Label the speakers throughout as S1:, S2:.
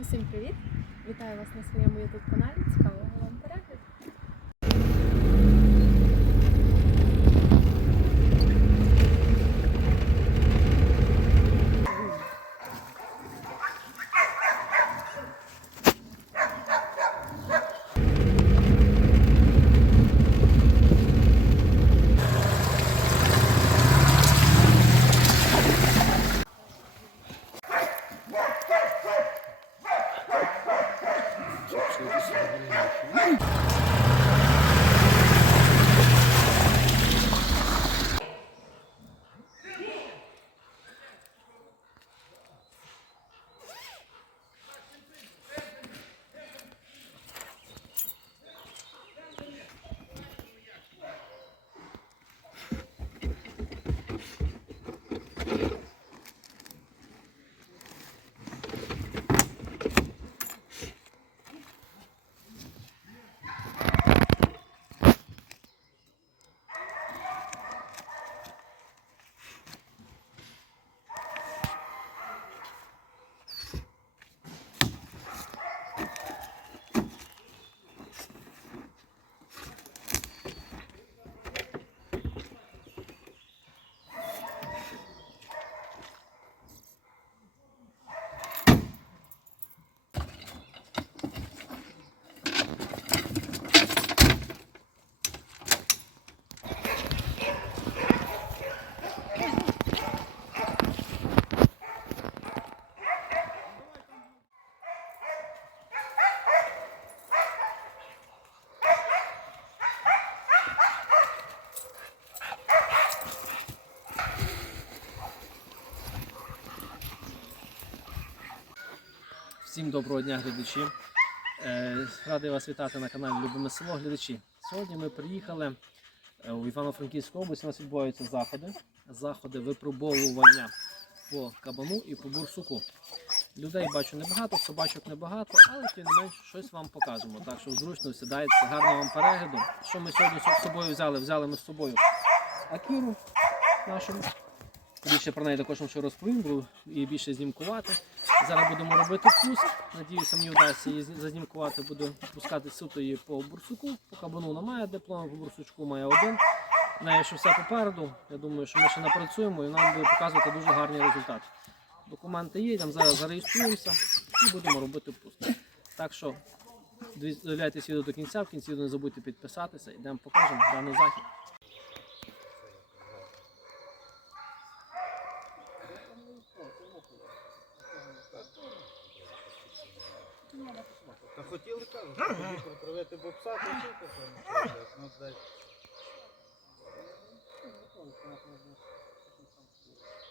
S1: Усім привіт! Вітаю вас на своєму youtube каналі. Цікавого вам перегляду.
S2: Всім доброго дня, глядачі. Е, Радий вас вітати на каналі Любиме село. Глядачі. Сьогодні ми приїхали е, у Івано-Франківську область. У нас відбуваються заходи. Заходи випробовування по кабану і по бурсуку. Людей бачу небагато, собачок небагато, але тим не менш щось вам покажемо. Так що зручно сідається, гарного вам перегляду. Що ми сьогодні з собою взяли? Взяли ми з собою Акіру нашу. Більше про неї також вам ще розповім, буду і більше знімкувати. Зараз будемо робити пуск. Надіюся, мені вдасться її зазнімкувати. Буду пускати суто її по бурсуку. По кабану вона має диплом, по бурсучку має один. В неї ще все попереду. Я думаю, що ми ще напрацюємо і нам буде показувати дуже гарний результат. Документи є, там зараз зареєструємося і будемо робити пуск. Так що дивляйтесь відео до кінця, в кінці не забудьте підписатися, йдемо покажемо даний захід.
S3: Та хотіли кажуть, що тоді протравити то чого там ну дай.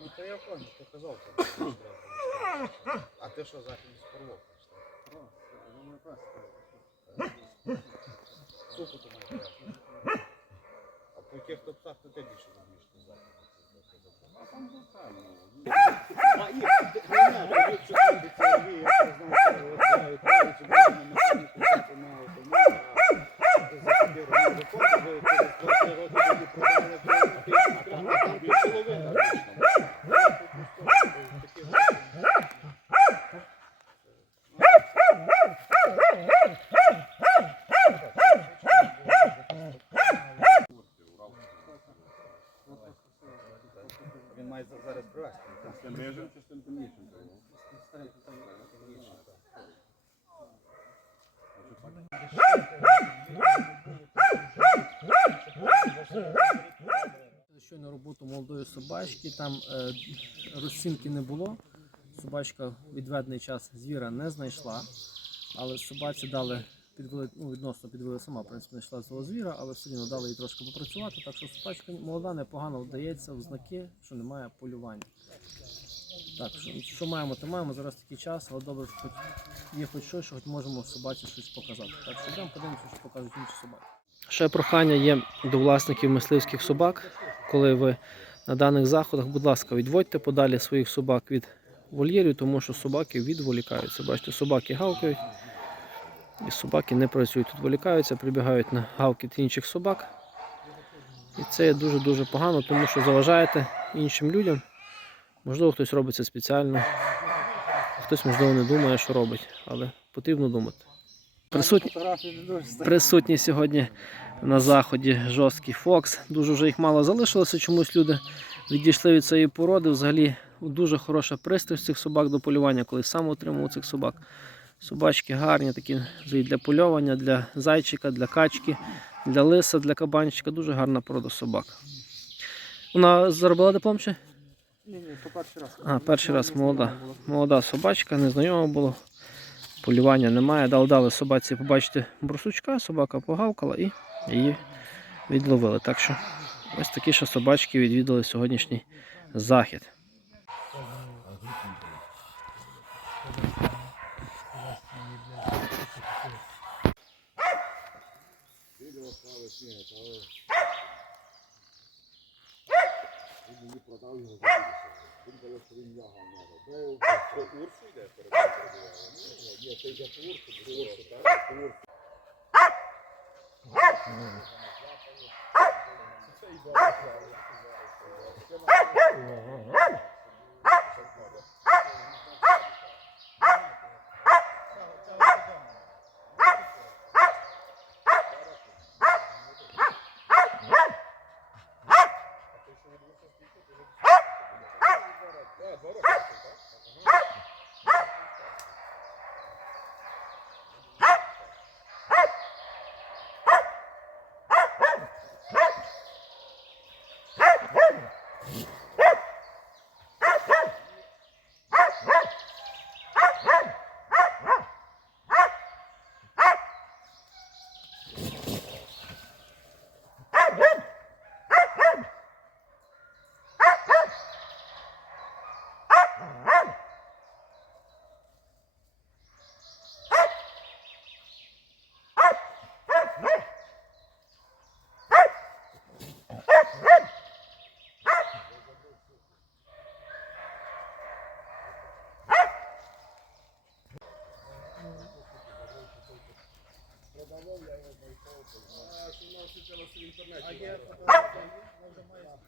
S3: Ну то я понял, ти казав, що ти треба. А ти що захід з порвок Супу то має ясно. А по яких то псах то ти більше розумієш на захід. Половина вийшла. Він має зараз привезти.
S4: З тим рижим чи з тим темнішим?
S2: Щойно роботу молодої собачки, там е, розцінки не було. Собачка відведений час звіра не знайшла, але собаці дали підвели, ну, відносно підвели сама, в принципі, знайшла свого звіра, але все одно дали їй трошки попрацювати. Так що собачка молода, непогано вдається в знаки, що немає полювання. Так, що, що маємо, то маємо. Зараз такий час, але добре, що хоч є хоч щось, що хоч можемо собаці щось показати. Так що йдемо подивимося, що покажуть інші собаки. Ще прохання є до власників мисливських собак. Коли ви на даних заходах, будь ласка, відводьте подалі своїх собак від вольєрів, тому що собаки відволікаються. Бачите, собаки гавкають, і собаки не працюють, відволікаються, прибігають на гавкіт інших собак. І це є дуже-дуже погано, тому що заважаєте іншим людям. Можливо, хтось робить це спеціально, хтось, можливо, не думає, що робить, але потрібно думати. Присутні, присутній сьогодні на заході жорсткий Фокс. Дуже вже їх мало залишилося. Чомусь люди відійшли від цієї породи. Взагалі дуже хороша пристрасть цих собак до полювання, коли сам отримував цих собак. Собачки гарні, такі і для польовання, для зайчика, для качки, для лиса, для кабанчика. Дуже гарна порода собак. Вона заробила диплом чи?
S5: Ні, ні, то перший раз.
S2: А, перший раз молода. Молода собачка, незнайома було. Полювання немає. Дали дали собаці побачити брусучка, собака погавкала і її відловили. Так що ось такі ще собачки відвідали сьогоднішній захід.
S4: По урсу йде перед Ні, це йде по урсу, по урсу, так? По урсу. Це йде. замовляю. А, ну, у нас все це в інтернеті. А є
S6: фотографія, може маєте?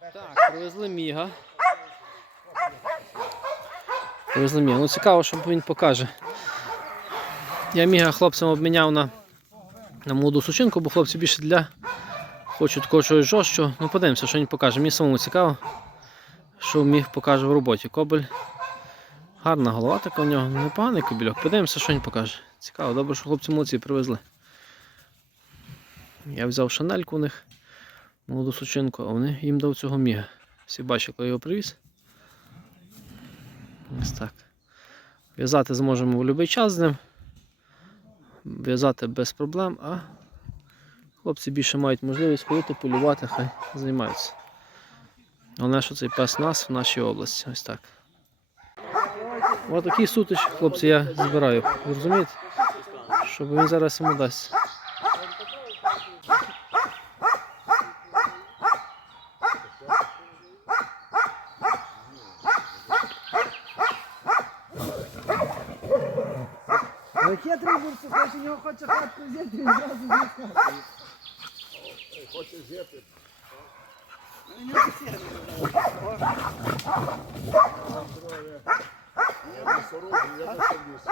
S4: Так, привезли міга. Привезли міга. Ну цікаво, що він покаже. Я міга хлопцям обміняв на, на молоду сучинку, бо хлопці більше для хочуть такого чогось жорсткого. Ну подивимося, що він покаже. Мені самому цікаво, що міг покаже в роботі. Кобель. Гарна голова така у нього, непоганий кобільок. Подивимося, що він покаже. Цікаво, добре, що хлопці молодці привезли. Я взяв шанельку у них молоду сучинку, а вони їм дав цього міга. Всі бачили, коли його привіз. Ось так. В'язати зможемо в будь-який час з ним. В'язати без проблем, а хлопці більше мають можливість ходити, полювати, хай займаються. Головне, що цей пес у нас в нашій області. Ось так. Ось такий сутич, хлопці, я збираю. Розумієте? Щоб він зараз йому дасть.
S5: У нього хоче хатку взяти, він зразу зіскакує.
S4: Хоче жити. Я на сорозі, я на сорозі.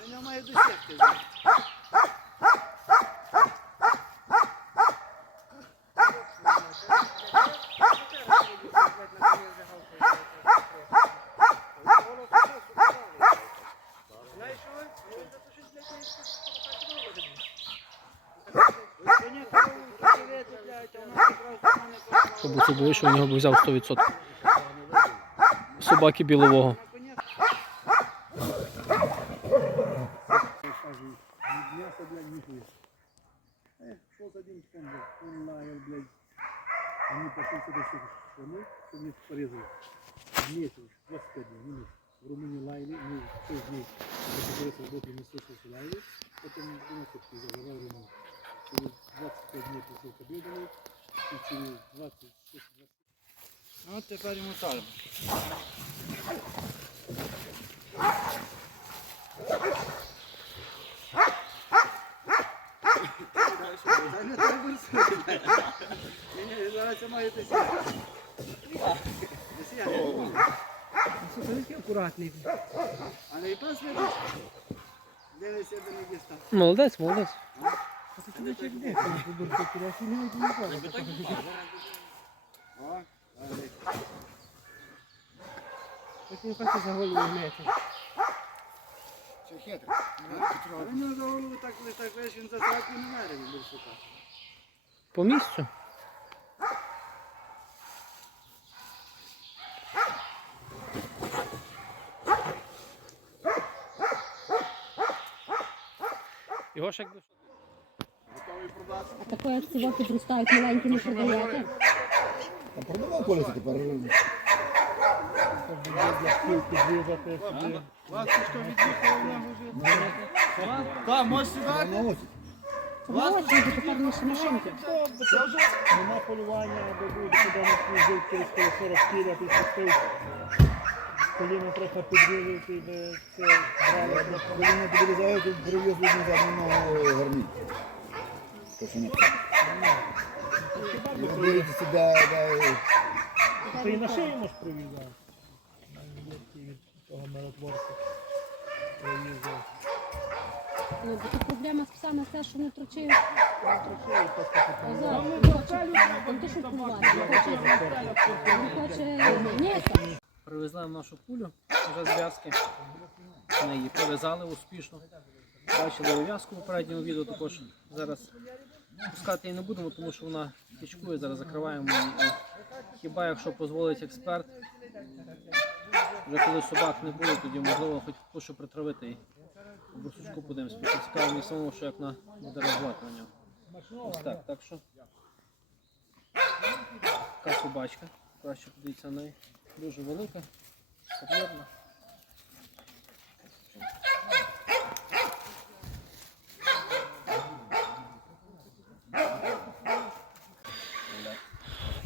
S5: На нього має досягти.
S2: Щоб у цього вийшов, у нього б взяв 100%. Собаки білового.
S5: Кажу, Мясо, блядь, нихуя. Эх, что за один фон, блядь, он лаял, блядь. Они пошли сюда все штаны, что мне порезали. Месяц, 25 дней, минус. В Румынии лаяли, мы 6 дней. После того, работали, мы слышали, лаяли. Потом 12 заговор Румынии. Через 25 дней пришел к 26
S6: От тепер йому так. Ні, зараз це має. А? Де не дістав.
S2: Молодець, молодець.
S5: Так не хочу за голову вміти.
S6: що хитро. Він за голову так лиш так весь, він за траку не мере, він буде шукати.
S2: По місцю. Його якби.
S7: А такое як собаки зростають маленькими продаєте?
S8: А продавав колесо тепер.
S6: Ласточка від'їхала вже. Так, можеш сюди?
S8: Носить.
S7: Молодші, бо тепер наші машинки.
S5: Нема полювання, або буде, куди не приїздив через коло 40 кіл, а ти спустив. Коліна трохи підрізати, де це брали.
S8: Коли мене підрізають, то привезли назад на гармі. Я дивіться сюди, де...
S5: Ти і на шиї можеш прив'язати. Від того миротворця. Прив'язав.
S7: Ну, бо тут проблема з псами те, що не тручають.
S5: Трохи просто
S7: хоче, він хоче.
S2: Привезли нашу пулю вже зв'язки. Ми її прив'язали успішно. Бачили ув'язку в попередньому відео також. Зараз пускати її не будемо, тому що вона тічкує, зараз закриваємо її. Хіба якщо дозволить експерт, вже коли собак не буде, тоді можливо хоч пушу притравити її. Брусочку спішно цікаво мені самому, що як вона буде реагувати на нього. Ось так, так що. Така собачка. Краще подивіться на неї. Дуже велика, серйозна.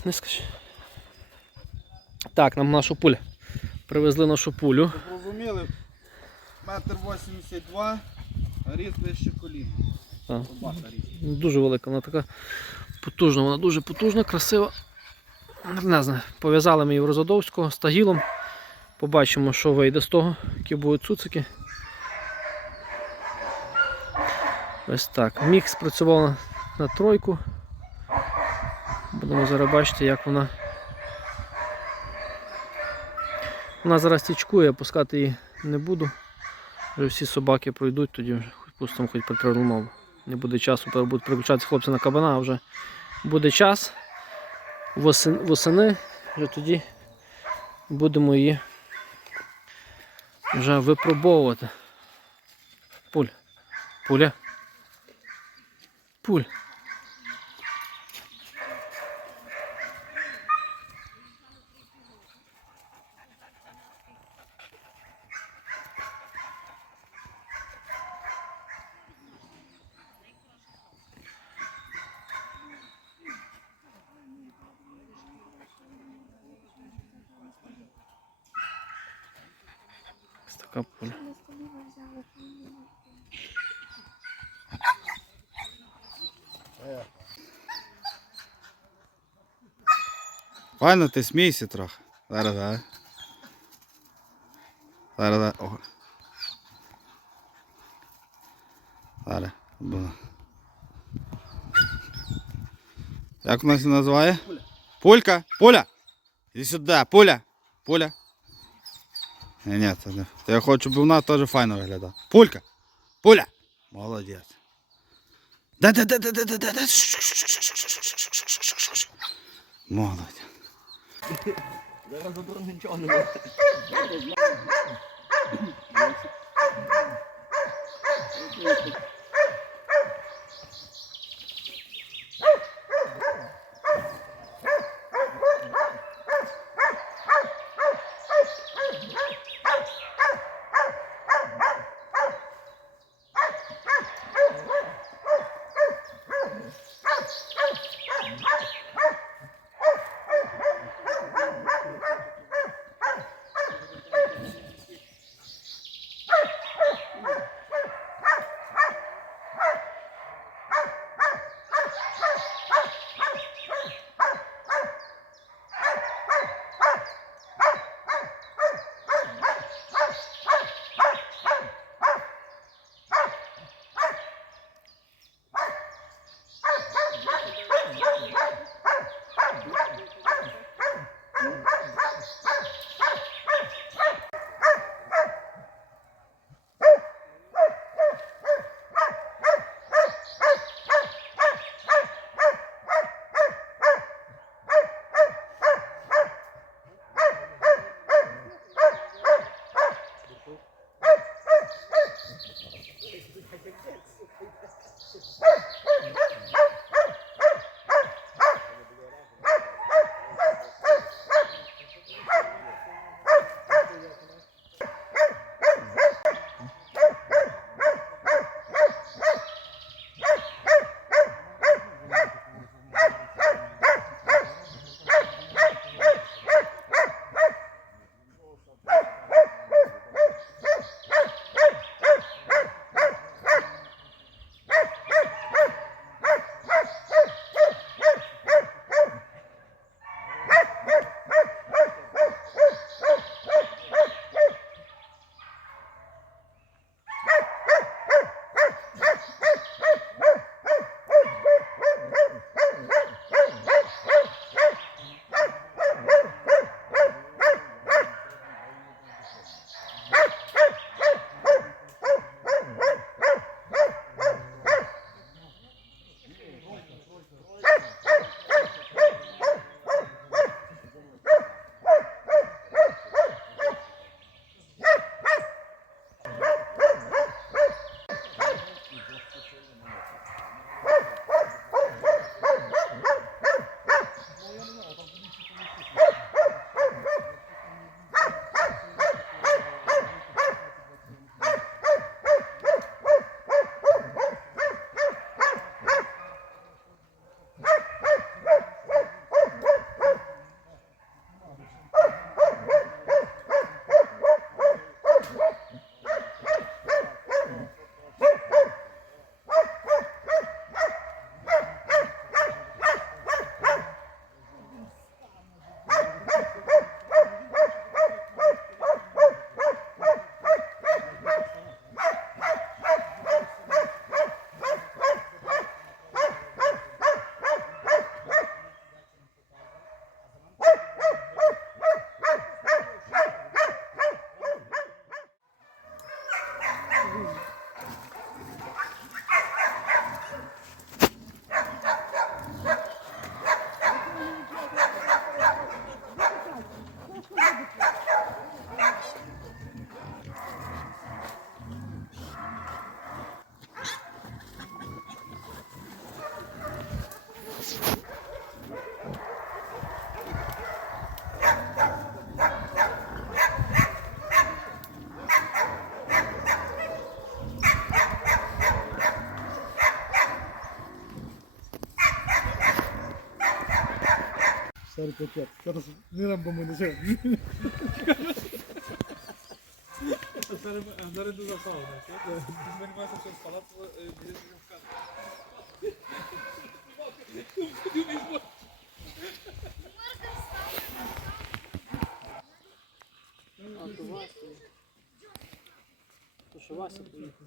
S2: Не скажи. Так, нам нашу пулю. Привезли нашу пулю.
S6: Розуміли, метр 82, різ вище коліна.
S2: Дуже велика, вона така потужна, вона дуже потужна, красива. Не пов'язали ми її в Розадовського з тагілом. Побачимо, що вийде з того, які будуть цуцики. Ось так. Міг спрацював на, на тройку. Будемо зараз бачити, як вона. Вона зараз тічкує, пускати її не буду. Вже всі собаки пройдуть, тоді пустимо хоч притравну мову. Не буде часу, будуть переключатися хлопці на кабана, а вже буде час восени, вже тоді будемо її вже випробовувати. Пуль. Пуля. Пуль.
S6: Файно, ти смійся трохи. Зараз, зараз. Зараз, зараз. О. Зараз. Бо- Як вона це називає?
S2: Пуля.
S4: Полька, Поля! Іди сюди, Поля! Поля. Ні, ні, це не. Та я хочу, щоб вона теж файно виглядала. Полька! Поля! Молодець. Да, Да, да, нічого да, да, да, да. Молодець.
S9: Зараз добро нічого не буде.
S10: Старий пакет. Зараз не нам бо ми не живемо.
S2: То що Вася поїхав.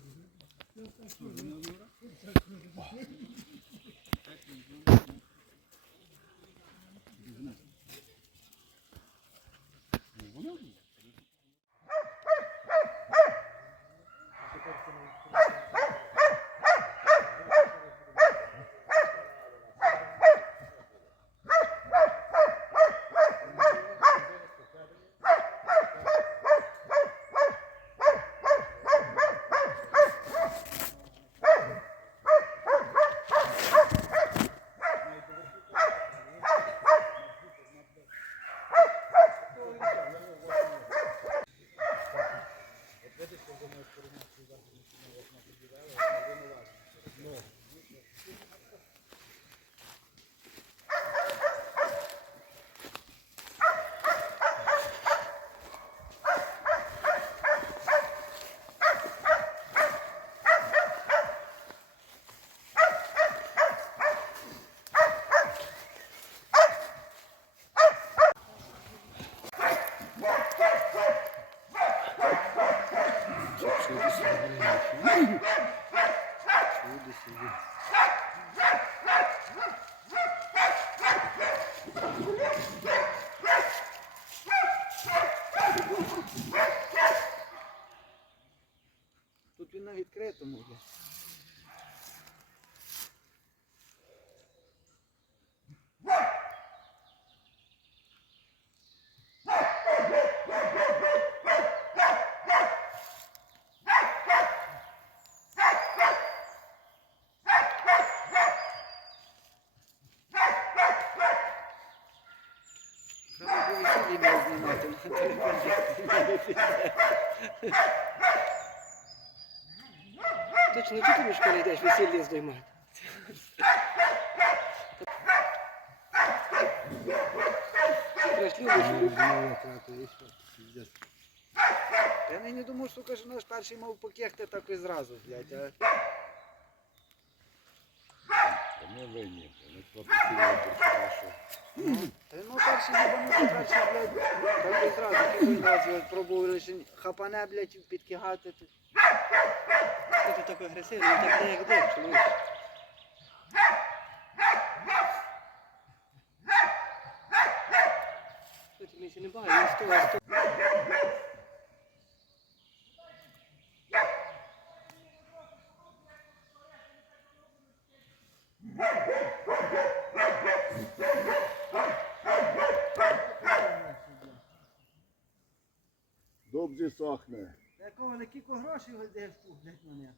S11: Йдеш весілля здіймати? Ти ж любиш.
S6: Я нині думав, що каже, наш перший мав покехти так і зразу, блядь, а
S4: Не винні, не пропустили хорошо.
S6: Та ну перший їбанути, перший, блядь, так і зразу, кілька разів пробував лише хапане, блядь, підкигати. то-
S11: Що ти такий агресивний, так не як дик, чоловік. Що ти мені ще не бачиш, він сто, а сто.
S4: Добре сохне.
S6: На кілька грошей тут, блядь, мене?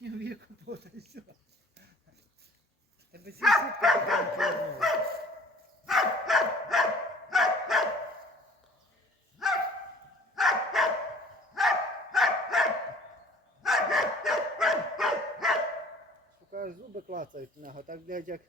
S6: І віку пота і все. Тебе всі сутки потім зуби клацають нього, так, блядь, як